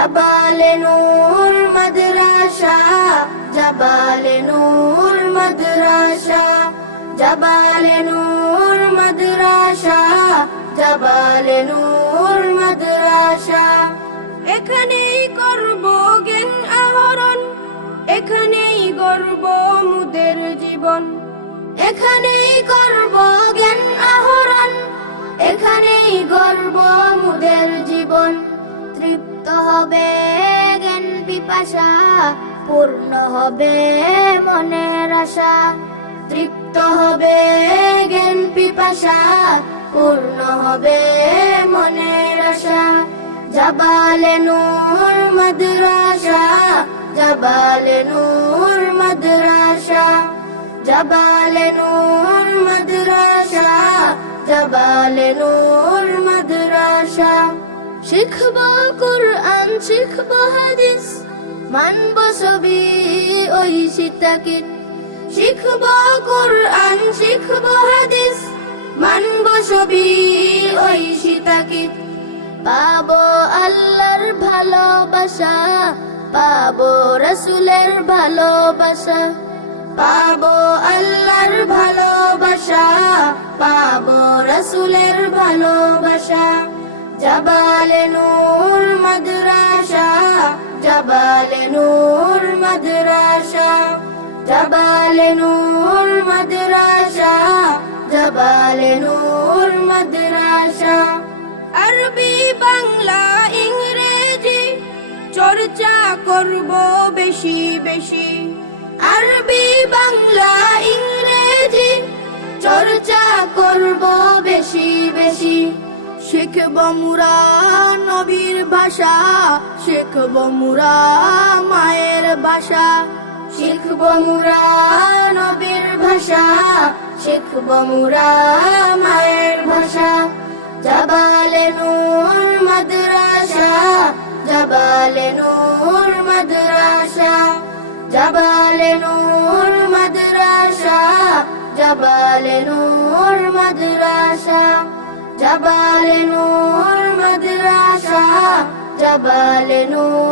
জবালে নূর মাদ্রাসা, জবালে নূর মাদ্রাসা, জবালে নূর মাদ্রাসা, জবালে নূর মাদ্রাসা। এখানেই করব জ্ঞান আহরণ, এখানেই গর্ব মুদের জীবন। এখানেই করব জ্ঞান হবে জ্ঞান পিপাসা, পূর্ণ হবে মনের আশা। তৃপ্ত হবে জ্ঞান পিপাসা, পূর্ণ হবে মনের আশা। জবালে নূর মাদ্রাসা, জবালে নূর মাদ্রাসা। জবালে নূর মাদ্রাসা, জবালে নূর শিখব কুরআন, শিখব হাদিস। মানব সবই ওই সীতাকিট শিখব কুরআন, শিখব হাদিস। মানব সবই ওই সীতাকিট পাবো আল্লাহর ভালোবাসা, পাবো রসুলের ভালোবাসা। পাবো আল্লাহর ভালোবাসা, পাবো রসুলের ভালোবাসা। জবালে নূর মাদ্রাসা জবালে নূর মাদ্রাসা জবালে নূর মাদ্রাসা জবালে নূর মাদ্রাসা আরবি বাংলা ইংরেজি চর্চা করব বেশি বেশি আরবি বাংলা শিখব মুরা নবীর ভাষা, শিখব মুরা মায়ের ভাষা। শিখব মুরা নবীর ভাষা, শিখব মুরা মায়ের ভাষা। জবালে নূর মাদ্রাসা, জবালে নূর মাদ্রাসা। জবালে নূর মাদ্রাসা, জবালে নূর মাদ্রাসা। جبال نور